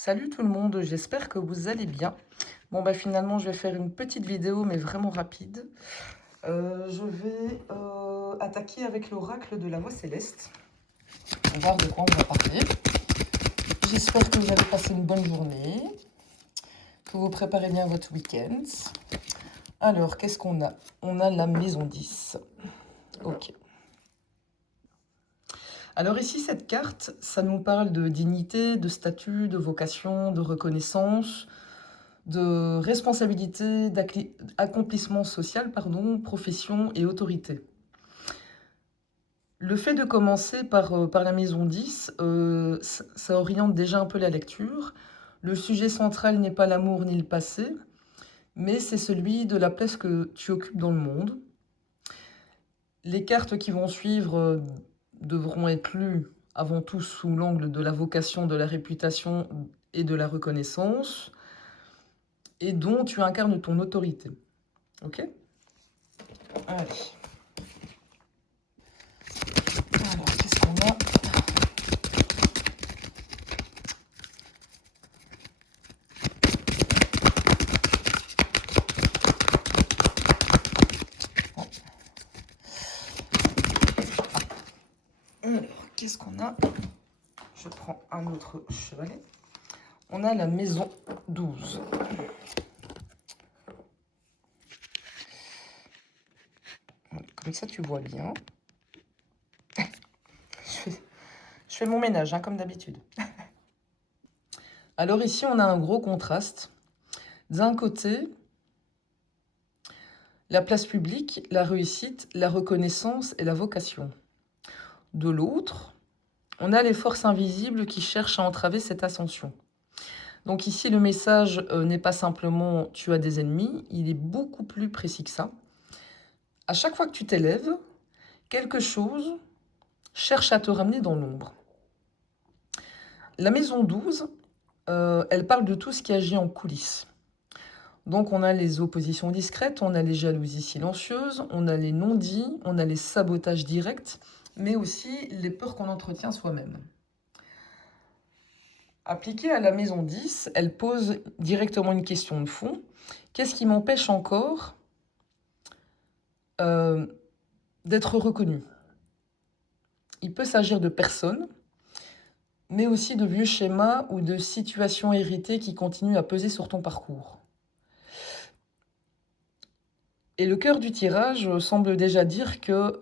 Salut tout le monde, j'espère que vous allez bien. Bon bah finalement je vais faire une petite vidéo mais vraiment rapide. Je vais attaquer avec l'oracle de la voix céleste. On va voir de quoi on va parler. J'espère que vous allez passer une bonne journée, que vous préparez bien votre week-end. Alors qu'est-ce qu'on a? On a la maison 10. Ok. Alors ici cette carte, ça nous parle de dignité, de statut, de vocation, de reconnaissance, de responsabilité, d'accomplissement social, pardon, profession et autorité. Le fait de commencer par la maison 10, ça oriente déjà un peu la lecture. Le sujet central n'est pas l'amour ni le passé, mais c'est celui de la place que tu occupes dans le monde. Les cartes qui vont suivre devront être lues avant tout sous l'angle de la vocation, de la réputation et de la reconnaissance, et dont tu incarnes ton autorité. Ok? Allez. Alors, qu'est-ce qu'on a? Alors, qu'est-ce qu'on a? Je prends un autre chevalet. On a la maison 12. Comme ça, tu vois bien. Je fais mon ménage, hein, comme d'habitude. Alors ici, on a un gros contraste. D'un côté, la place publique, la réussite, la reconnaissance et la vocation. De l'autre, on a les forces invisibles qui cherchent à entraver cette ascension. Donc ici, le message n'est pas simplement « tu as des ennemis », il est beaucoup plus précis que ça. À chaque fois que tu t'élèves, quelque chose cherche à te ramener dans l'ombre. La maison 12, elle parle de tout ce qui agit en coulisses. Donc on a les oppositions discrètes, on a les jalousies silencieuses, on a les non-dits, on a les sabotages directs, mais aussi les peurs qu'on entretient soi-même. Appliquée à la maison 10, elle pose directement une question de fond. Qu'est-ce qui m'empêche encore d'être reconnu? Il peut s'agir de personnes, mais aussi de vieux schémas ou de situations héritées qui continuent à peser sur ton parcours. Et le cœur du tirage semble déjà dire que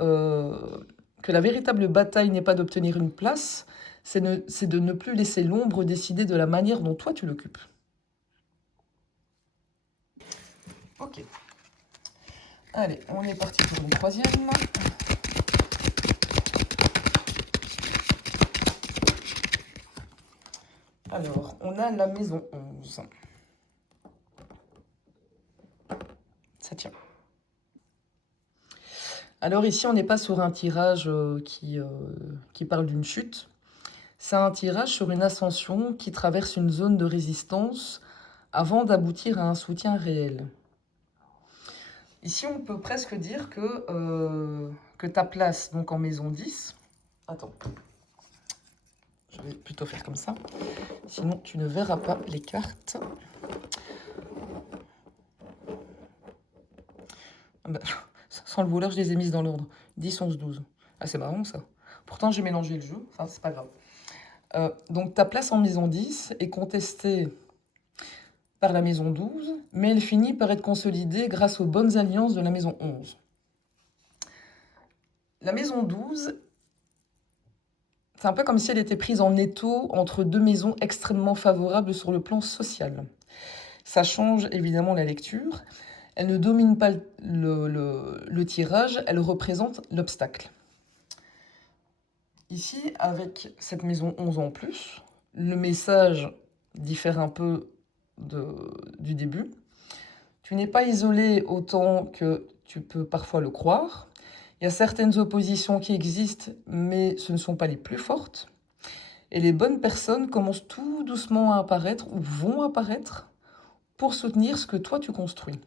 la véritable bataille n'est pas d'obtenir une place, c'est de ne plus laisser l'ombre décider de la manière dont toi tu l'occupes. Ok. Allez, on est parti pour une troisième. Alors, on a la maison 11. Ça tient. Alors ici, on n'est pas sur un tirage qui parle d'une chute. C'est un tirage sur une ascension qui traverse une zone de résistance avant d'aboutir à un soutien réel. Ici, on peut presque dire que ta place donc en maison 10... Attends, je vais plutôt faire comme ça. Sinon, tu ne verras pas les cartes. Ah bah, sans le vouloir, je les ai mises dans l'ordre. 10, 11, 12. Ah, c'est marrant, ça. Pourtant, j'ai mélangé le jeu. Enfin, c'est pas grave. Donc, ta place en maison 10 est contestée par la maison 12, mais elle finit par être consolidée grâce aux bonnes alliances de la maison 11. La maison 12, c'est un peu comme si elle était prise en étau entre deux maisons extrêmement favorables sur le plan social. Ça change évidemment la lecture. Elle ne domine pas le tirage, elle représente l'obstacle. Ici, avec cette maison 11 en plus, le message diffère un peu du début. Tu n'es pas isolé autant que tu peux parfois le croire. Il y a certaines oppositions qui existent, mais ce ne sont pas les plus fortes. Et les bonnes personnes commencent tout doucement à apparaître ou vont apparaître pour soutenir ce que toi tu construis.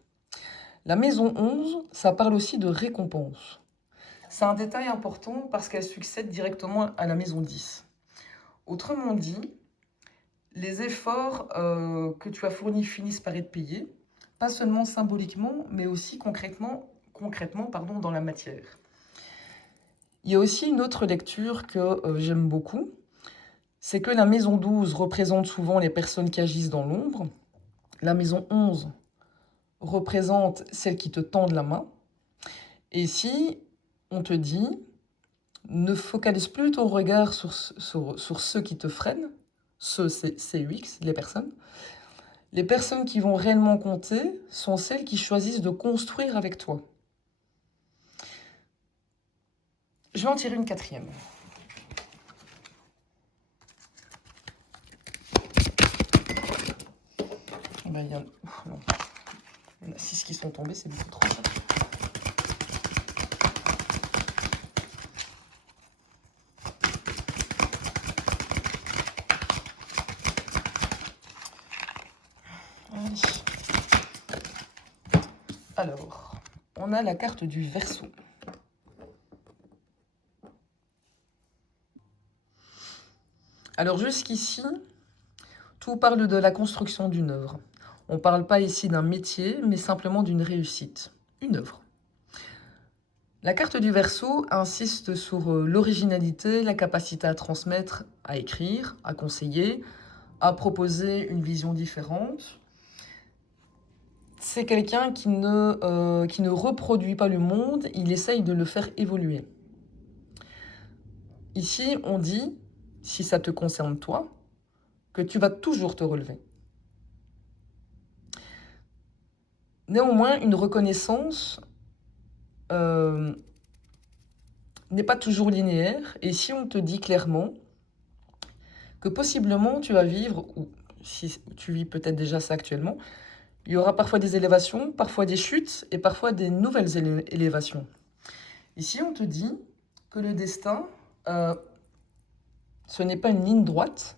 La maison 11, ça parle aussi de récompense. C'est un détail important parce qu'elle succède directement à la maison 10. Autrement dit, les efforts que tu as fournis finissent par être payés, pas seulement symboliquement, mais aussi concrètement pardon, dans la matière. Il y a aussi une autre lecture que j'aime beaucoup, c'est que la maison 12 représente souvent les personnes qui agissent dans l'ombre, la maison 11 représente celles qui te tendent la main, et si on te dit, ne focalise plus ton regard sur ceux qui te freinent, ceux, c'est CUX, les personnes qui vont réellement compter sont celles qui choisissent de construire avec toi. Je vais en tirer une quatrième. Ben, il y en a 6 qui sont tombés, c'est beaucoup trop ça. Alors, on a la carte du Verseau. Alors jusqu'ici, tout parle de la construction d'une œuvre. On ne parle pas ici d'un métier, mais simplement d'une réussite, une œuvre. La carte du Verseau insiste sur l'originalité, la capacité à transmettre, à écrire, à conseiller, à proposer une vision différente. C'est quelqu'un qui ne reproduit pas le monde, il essaye de le faire évoluer. Ici, on dit, si ça te concerne toi, que tu vas toujours te relever. Néanmoins, une reconnaissance n'est pas toujours linéaire, et si on te dit clairement que possiblement tu vas vivre, ou si tu vis peut-être déjà ça actuellement, il y aura parfois des élévations, parfois des chutes, et parfois des nouvelles élévations. Ici, on te dit que le destin, ce n'est pas une ligne droite.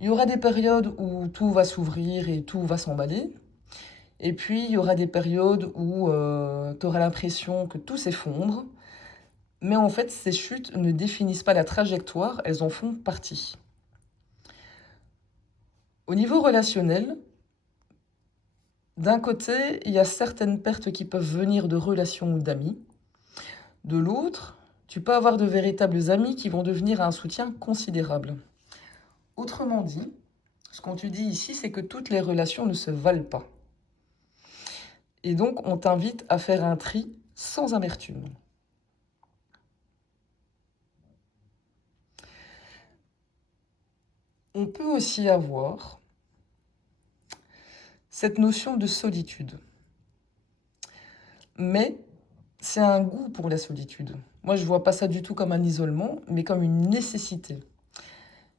Il y aura des périodes où tout va s'ouvrir et tout va s'emballer. Et puis, il y aura des périodes où tu auras l'impression que tout s'effondre. Mais en fait, ces chutes ne définissent pas la trajectoire, elles en font partie. Au niveau relationnel, d'un côté, il y a certaines pertes qui peuvent venir de relations ou d'amis. De l'autre, tu peux avoir de véritables amis qui vont devenir un soutien considérable. Autrement dit, ce qu'on te dit ici, c'est que toutes les relations ne se valent pas. Et donc, on t'invite à faire un tri sans amertume. On peut aussi avoir cette notion de solitude. Mais c'est un goût pour la solitude. Moi, je ne vois pas ça du tout comme un isolement, mais comme une nécessité.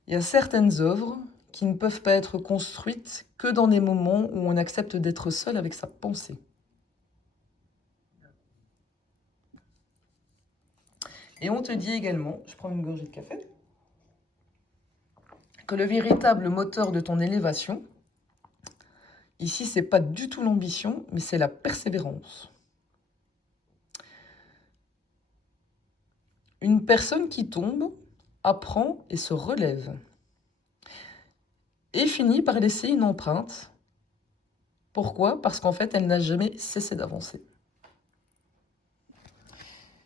Il y a certaines œuvres qui ne peuvent pas être construites que dans des moments où on accepte d'être seul avec sa pensée. Et on te dit également, je prends une gorgée de café, que le véritable moteur de ton élévation, ici, c'est pas du tout l'ambition, mais c'est la persévérance. Une personne qui tombe, apprend et se relève. Et finit par laisser une empreinte. Pourquoi? Parce qu'en fait, elle n'a jamais cessé d'avancer.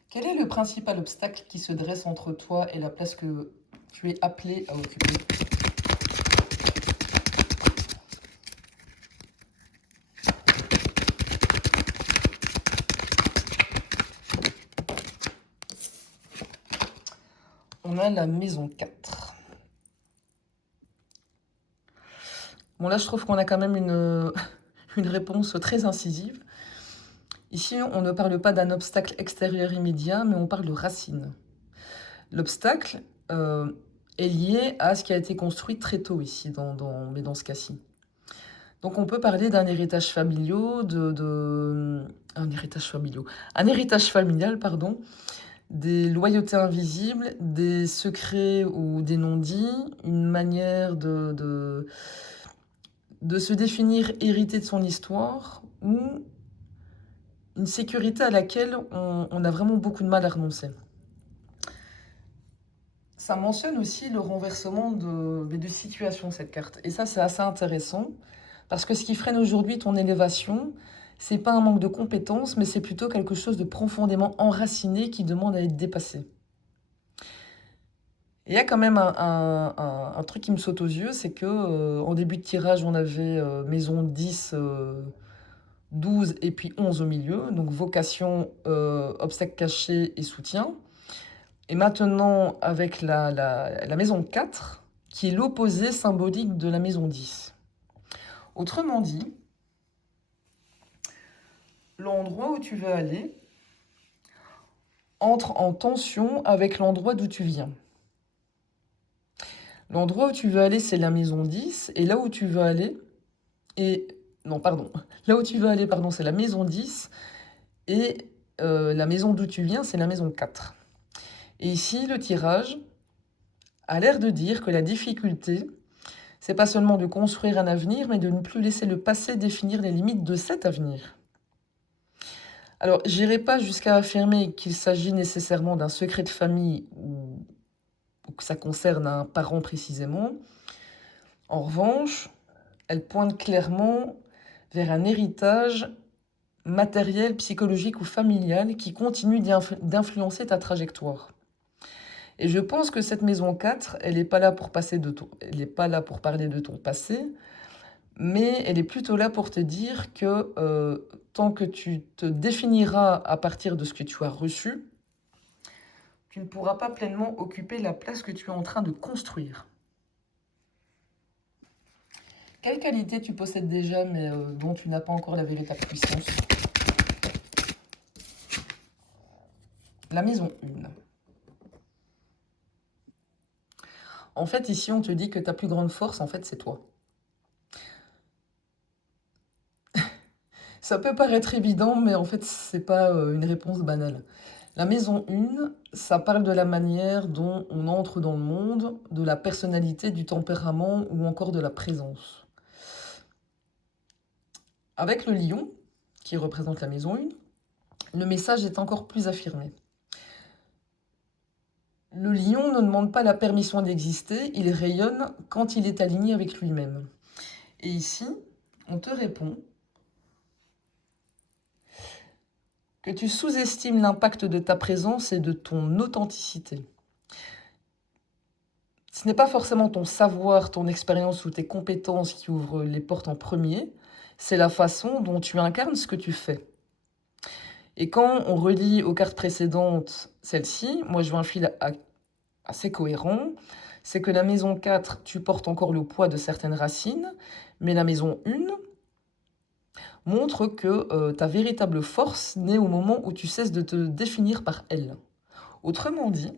Quel est le principal obstacle qui se dresse entre toi et la place que tu es appelé à occuper? On a la maison 4. Bon, là, je trouve qu'on a quand même une réponse très incisive. Ici, on ne parle pas d'un obstacle extérieur immédiat, mais on parle de racines. L'obstacle est lié à ce qui a été construit très tôt ici, mais dans ce cas-ci. Donc on peut parler d'un héritage familial, un héritage familial, pardon, des loyautés invisibles, des secrets ou des non-dits, une manière de se définir hérité de son histoire, ou une sécurité à laquelle on a vraiment beaucoup de mal à renoncer. Ça mentionne aussi le renversement de situation, cette carte. Et ça, c'est assez intéressant, parce que ce qui freine aujourd'hui ton élévation, c'est pas un manque de compétences, mais c'est plutôt quelque chose de profondément enraciné qui demande à être dépassé. Et il y a quand même un truc qui me saute aux yeux, c'est que en début de tirage, on avait maison 10, 12 et puis 11 au milieu, donc vocation, obstacle caché et soutien. Et maintenant, avec la maison 4, qui est l'opposé symbolique de la maison 10. Autrement dit, l'endroit où tu veux aller entre en tension avec l'endroit d'où tu viens. L'endroit où tu veux aller, c'est la maison 10, et là où tu veux aller, et... Non, pardon. Là où tu veux aller, pardon, c'est la maison 10, et la maison d'où tu viens, c'est la maison 4. Et ici, le tirage a l'air de dire que la difficulté, c'est pas seulement de construire un avenir, mais de ne plus laisser le passé définir les limites de cet avenir. Alors, j'irai pas jusqu'à affirmer qu'il s'agit nécessairement d'un secret de famille ou que ça concerne un parent précisément. En revanche, elle pointe clairement vers un héritage matériel, psychologique ou familial qui continue d'influencer ta trajectoire. Et je pense que cette maison 4, elle n'est pas là pour elle n'est pas là pour parler de ton passé, mais elle est plutôt là pour te dire que tant que tu te définiras à partir de ce que tu as reçu, tu ne pourras pas pleinement occuper la place que tu es en train de construire. Quelle qualité tu possèdes déjà, mais dont tu n'as pas encore la véritable puissance? La maison 1. En fait, ici, on te dit que ta plus grande force, en fait, c'est toi. Ça peut paraître évident, mais en fait, c'est pas une réponse banale. La maison 1, ça parle de la manière dont on entre dans le monde, de la personnalité, du tempérament ou encore de la présence. Avec le lion, qui représente la maison 1, le message est encore plus affirmé. Le lion ne demande pas la permission d'exister, il rayonne quand il est aligné avec lui-même. Et ici, on te répond que tu sous-estimes l'impact de ta présence et de ton authenticité. Ce n'est pas forcément ton savoir, ton expérience ou tes compétences qui ouvrent les portes en premier, c'est la façon dont tu incarnes ce que tu fais. Et quand on relie aux cartes précédentes celle-ci, moi je vois un fil assez cohérent, c'est que la maison 4, tu portes encore le poids de certaines racines, mais la maison 1 montre que ta véritable force naît au moment où tu cesses de te définir par elle. Autrement dit,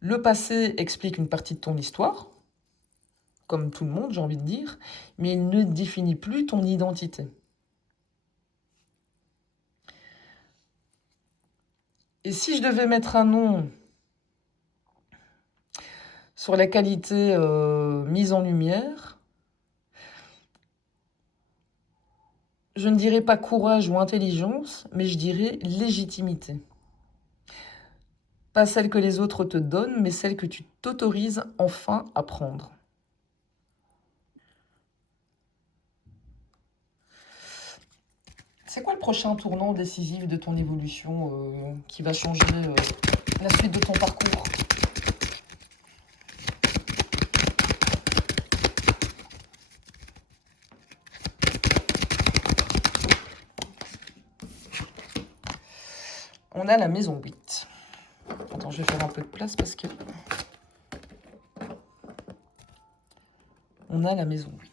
le passé explique une partie de ton histoire, comme tout le monde, j'ai envie de dire, mais il ne définit plus ton identité. Et si je devais mettre un nom sur la qualité mise en lumière, je ne dirais pas courage ou intelligence, mais je dirais légitimité. Pas celle que les autres te donnent, mais celle que tu t'autorises enfin à prendre. C'est quoi le prochain tournant décisif de ton évolution qui va changer la suite de ton parcours? On a la maison 8. Attends, je vais faire un peu de place parce que... On a la maison 8.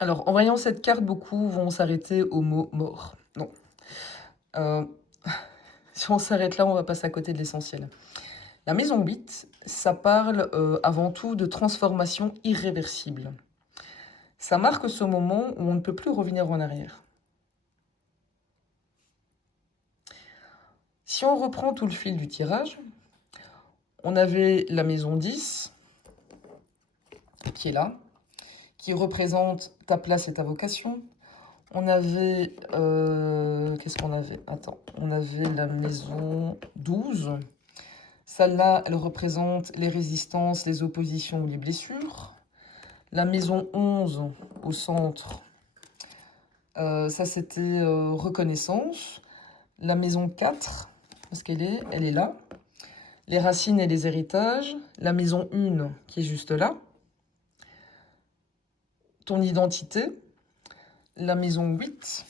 Alors, en voyant cette carte, beaucoup vont s'arrêter au mot mort. Non. Si on s'arrête là, on va passer à côté de l'essentiel. La maison 8, ça parle avant tout de transformation irréversible. Ça marque ce moment où on ne peut plus revenir en arrière. Si on reprend tout le fil du tirage, on avait la maison 10, qui est là, qui représente ta place et ta vocation. On avait... qu'est-ce qu'on avait? Attends, on avait la maison 12. Celle-là, elle représente les résistances, les oppositions ou les blessures. La maison 11 au centre, ça c'était reconnaissance. La maison 4, parce elle est là. Les racines et les héritages. La maison 1 qui est juste là. Ton identité. La maison 8.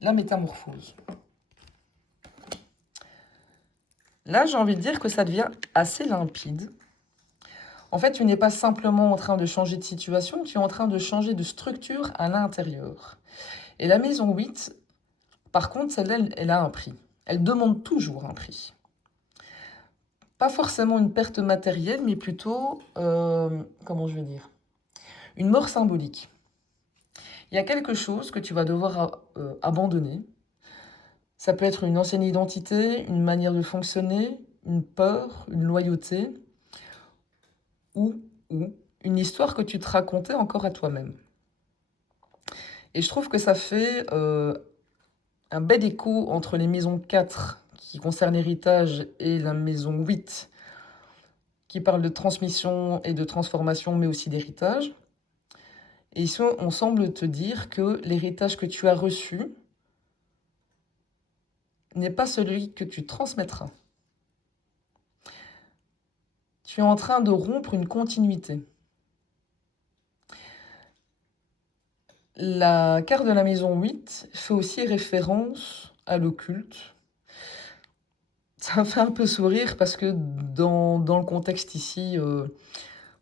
La métamorphose. Là, j'ai envie de dire que ça devient assez limpide. En fait, tu n'es pas simplement en train de changer de situation, tu es en train de changer de structure à l'intérieur. Et la maison 8, par contre, celle-là, elle a un prix. Elle demande toujours un prix. Pas forcément une perte matérielle, mais plutôt, comment je vais dire, une mort symbolique. Il y a quelque chose que tu vas devoir abandonner. Ça peut être une ancienne identité, une manière de fonctionner, une peur, une loyauté, ou une histoire que tu te racontais encore à toi-même. Et je trouve que ça fait un bel écho entre les maisons 4 qui concernent l'héritage et la maison 8 qui parle de transmission et de transformation, mais aussi d'héritage. Et ici, on semble te dire que l'héritage que tu as reçu n'est pas celui que tu transmettras. Tu es en train de rompre une continuité. La carte de la maison 8 fait aussi référence à l'occulte. Ça me fait un peu sourire parce que dans le contexte ici,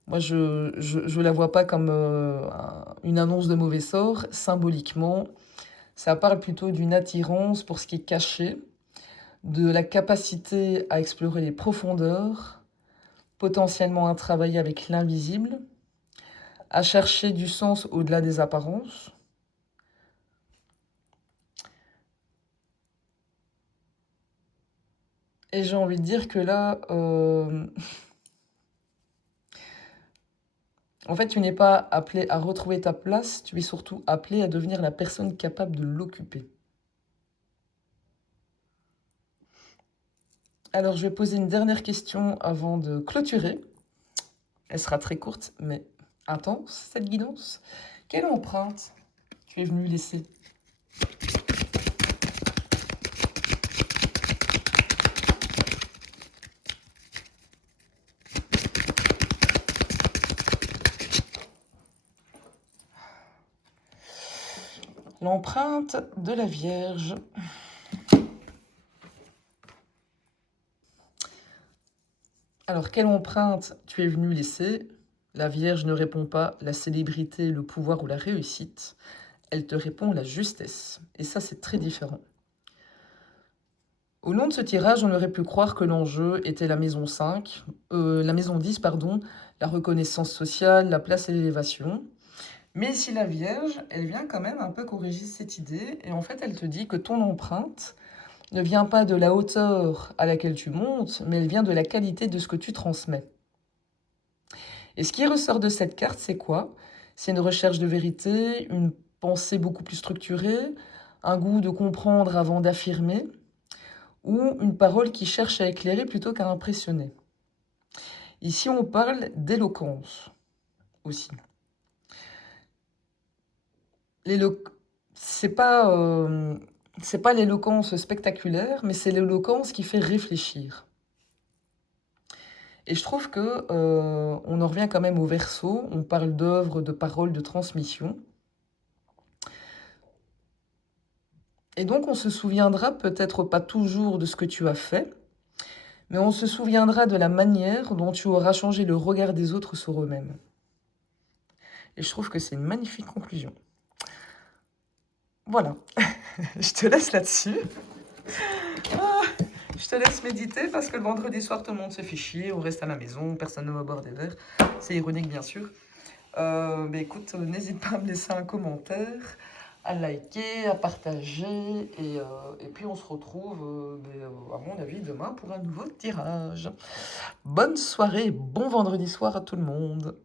moi je la vois pas comme une annonce de mauvais sort. Symboliquement, ça parle plutôt d'une attirance pour ce qui est caché, de la capacité à explorer les profondeurs, potentiellement à travailler avec l'invisible, à chercher du sens au-delà des apparences. Et j'ai envie de dire que là, en fait, tu n'es pas appelé à retrouver ta place, tu es surtout appelé à devenir la personne capable de l'occuper. Alors, je vais poser une dernière question avant de clôturer. Elle sera très courte, mais intense, cette guidance. Quelle empreinte tu es venu laisser? L'empreinte de la Vierge. Alors, quelle empreinte tu es venu laisser? La Vierge ne répond pas la célébrité, le pouvoir ou la réussite. Elle te répond la justesse. Et ça, c'est très différent. Au long de ce tirage, on aurait pu croire que l'enjeu était la maison 5, la maison 10, pardon, la reconnaissance sociale, la place et l'élévation. Mais ici, la Vierge, elle vient quand même un peu corriger cette idée. Et en fait, elle te dit que ton empreinte ne vient pas de la hauteur à laquelle tu montes, mais elle vient de la qualité de ce que tu transmets. Et ce qui ressort de cette carte, c'est quoi? C'est une recherche de vérité, une pensée beaucoup plus structurée, un goût de comprendre avant d'affirmer, ou une parole qui cherche à éclairer plutôt qu'à impressionner. Ici, on parle d'éloquence aussi. C'est pas l'éloquence spectaculaire, mais c'est l'éloquence qui fait réfléchir. Et je trouve que on en revient quand même au Verseau. On parle d'œuvre, de parole, de transmission. Et donc, on se souviendra peut-être pas toujours de ce que tu as fait, mais on se souviendra de la manière dont tu auras changé le regard des autres sur eux-mêmes. Et je trouve que c'est une magnifique conclusion. Voilà, je te laisse là-dessus. Ah, je te laisse méditer parce que le vendredi soir, tout le monde se fait chier, on reste à la maison, personne ne va boire des verres. C'est ironique, bien sûr. Mais écoute, n'hésite pas à me laisser un commentaire, à liker, à partager. Et puis, on se retrouve, à mon avis, demain pour un nouveau tirage. Bonne soirée, bon vendredi soir à tout le monde.